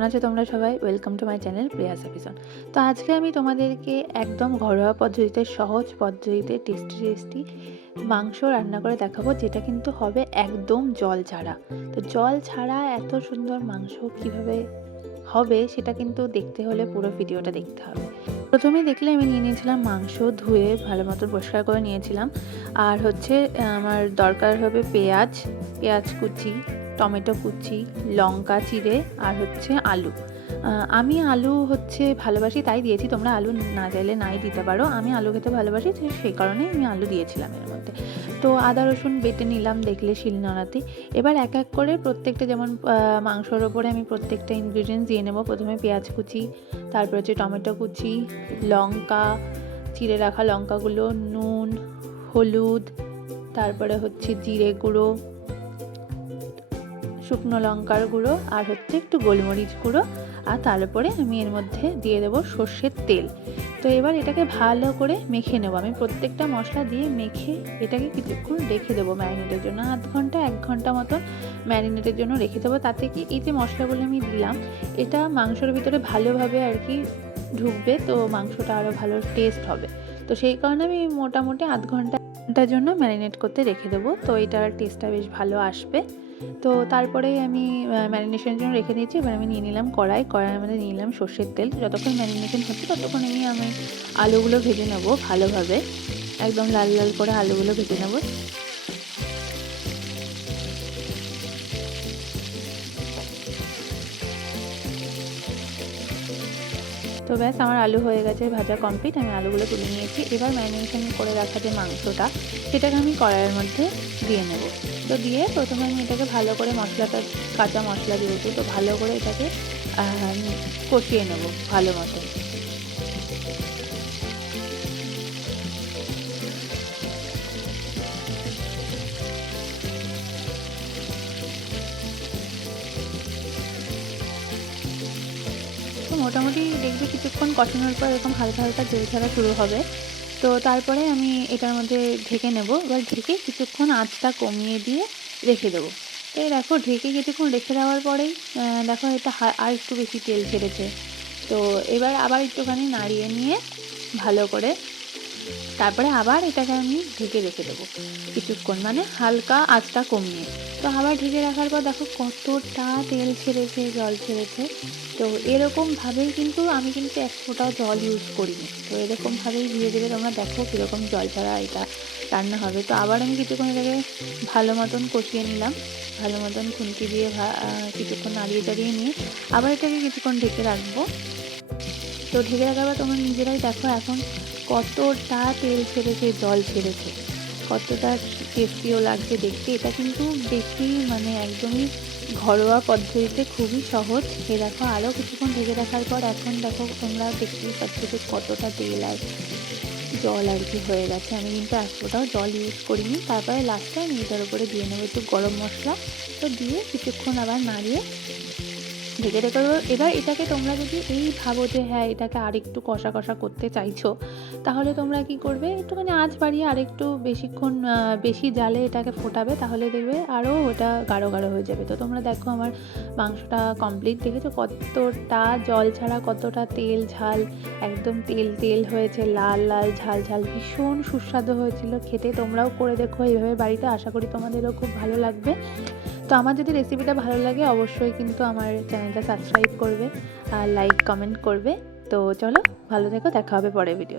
কেমন আছো তোমরা সবাই? Welcome to my channel Prius episode. তো আজকে আমি তোমাদেরকে একদম ঘরোয়া পদ্ধতিতে, সহজ পদ্ধতিতে টেস্টি মাংস রান্না করে দেখাবো, যেটা কিন্তু হবে একদম জল ছাড়া। তো জল ছাড়া এত সুন্দর মাংস কিভাবে হবে সেটা কিন্তু দেখতে হলে পুরো ভিডিওটা দেখতে হবে। প্রথমে দেখলে আমি নিয়ে নিয়েছিলাম মাংস, ধুয়ে ভালো মতো পরিষ্কার করে নিয়েছিলাম। আর হচ্ছে আমার দরকার হবে পেঁয়াজ কুচি, টমেটো কুচি, লঙ্কা চিড়ে, আর হচ্ছে আলু। আমি আলু হচ্ছে ভালোবাসি তাই দিয়েছি, তোমরা আলু না চাইলে নাই দিতে পারো। আমি আলু খেতে ভালোবাসি, সেই কারণেই আমি আলু দিয়েছিলাম এর মধ্যে। তো আদা রসুন বেটে নিলাম, দেখলে শিলনোড়াতে। এবার এক এক করে প্রত্যেকটা, যেমন মাংসর ওপরে আমি প্রত্যেকটা ইনগ্রিডিয়েন্টস দিয়ে নেবো। প্রথমে পেঁয়াজ কুচি, তারপর হচ্ছে টমেটো কুচি, লঙ্কা চিড়ে রাখা লঙ্কাগুলো, নুন, হলুদ, তারপরে হচ্ছে জিরে গুঁড়ো, শুকনো লঙ্কার গুঁড়ো, আর হচ্ছে একটু গোলমরিচ গুঁড়ো। আর তারপরে আমি এর মধ্যে দিয়ে দেবো সর্ষের তেল। তো এবার এটাকে ভালো করে মেখে নেবো। আমি প্রত্যেকটা মশলা দিয়ে মেখে এটাকে কিছুক্ষণ রেখে দেবো ম্যারিনেটের জন্য, আধ ঘন্টা 1 ঘন্টা মতন ম্যারিনেটের জন্য রেখে দেবো। তাতে কি এই যে মশলাগুলো আমি দিলাম, এটা মাংসের ভিতরে ভালোভাবে আর কি ঢুকবে, তো মাংসটা আরও ভালো টেস্ট হবে। তো সেই কারণে আমি মোটামুটি আধ ঘন্টার জন্য ম্যারিনেট করতে রেখে দেবো। তো এটার টেস্টটা বেশ ভালো আসবে। তো তারপরেই আমি ম্যারিনেশনের জন্য রেখে দিয়েছি। এবার আমি নিয়ে নিলাম কড়াইয়ের মধ্যে নিয়ে নিলাম সর্ষের তেল। যতক্ষণ ম্যারিনেশন হচ্ছে ততক্ষণ আমি আলুগুলো ভেজে নেব ভালোভাবে, একদম লাল লাল করে আলুগুলো ভেজে নেব। তো ব্যাস, আমার আলু হয়ে গেছে ভাজা কমপ্লিট। আমি আলুগুলো তুলে নিয়েছি। এবার ম্যারিনেশন করে রাখা যে মাংসটা, সেটাকে আমি কড়াইয়ের মধ্যে দিয়ে নেব। তো দিয়ে প্রথমে আমি এটাকে ভালো করে মশলাটা, কাঁচা মশলা দিয়েছি, তো ভালো করে এটাকে কষিয়ে নেব ভালো মতো। তো মোটামুটি দেখবে কিছুক্ষণ কষানোর পর এরকম হালকা হালকা তেল ছাড়া শুরু হবে। তো তারপরে আমি এটার মধ্যে ঢেকে নেব। এবার ঢেকে কিছুক্ষণ আঁচটা কমিয়ে দিয়ে রেখে দেবো। তো এই দেখো, ঢেকে কিছুক্ষণ রেখে দেওয়ার পরেই দেখো এটা আর একটু বেশি তেল ছেড়েছে। তো এবার আবার একটুখানি নাড়িয়ে নিয়ে ভালো করে তারপরে আবার এটাকে আমি ঢেকে রেখে দেবো কিছুক্ষণ, মানে হালকা আঁচটা কমিয়ে। তো আবার ঢেকে রাখার পর দেখো কতটা তেল ছেড়েছে, জল ছেড়েছে। তো এরকমভাবেই কিন্তু আমি এক ফোঁটাও জল ইউজ করিনি। তো এরকমভাবেই ধীরে ধীরে তোমরা দেখো কীরকম জল ছাড়া এটা রান্না হবে। তো আবার আমি কিছুক্ষণ এটাকে ভালো মতন কষিয়ে নিলাম, ভালো মতন খুন্তি দিয়ে কিছুক্ষণ নাড়িয়ে চাড়িয়ে নিয়ে আবার এটাকে কিছুক্ষণ ঢেকে রাখবো। তো ঢেকে রাখার পর তোমরা নিজেরাই দেখো এখন কতটা তেল ছেড়েছে, জল ছেড়েছে, কতটা টেস্টিও লাগছে দেখতে। এটা কিন্তু বেশি মানে একদমই ঘরোয়া পদ্ধতিতে খুবই সহজ। এ দেখো আরও কিছুক্ষণ ঢেকে রাখার পর এখন দেখো তোমরা দেখতেই পাচ্ছ যে কতটা তেল আর জল আর কি হয়ে গেছে। আমি কিন্তু এক ফোঁটাও জল ইউজ করিনি। তারপরে লাস্টে আমি এটার উপরে দিয়ে নেবো একটু গরম মশলা। তো দিয়ে কিছুক্ষণ আবার নাড়িয়ে ঢেকে রেখে দেবো। এবার এটাকে তোমরা যদি ভাবো যে হ্যাঁ এটাকে আরেকটু কষা কষা করতে চাইছো, তাহলে তোমরা কি করবে, একটুখানি আঁচ বাড়িয়ে আরেকটু বেশিক্ষণ বেশি জালে এটাকে ফোটাবে, তাহলে দেখবে আরও ওটা গাঢ় গাঢ় হয়ে যাবে। তো তোমরা দেখো আমার মাংসটা কমপ্লিট, দেখেছো কতটা জল ছাড়া, কতটা তেল ঝাল, একদম তেল তেল হয়েছে, লাল লাল ঝাল ঝাল, ভীষণ সুস্বাদু হয়েছিল খেতে। তোমরাও করে দেখো এইভাবে বাড়িতে, আশা করি তোমাদেরও খুব ভালো লাগবে। তো আমার যদি রেসিপিটা ভালো লাগে অবশ্যই কিন্তু আমার চ্যানেলটা সাবস্ক্রাইব করবে আর লাইক কমেন্ট করবে। তো চলো, ভালো থেকো, দেখা হবে পরের ভিডিও।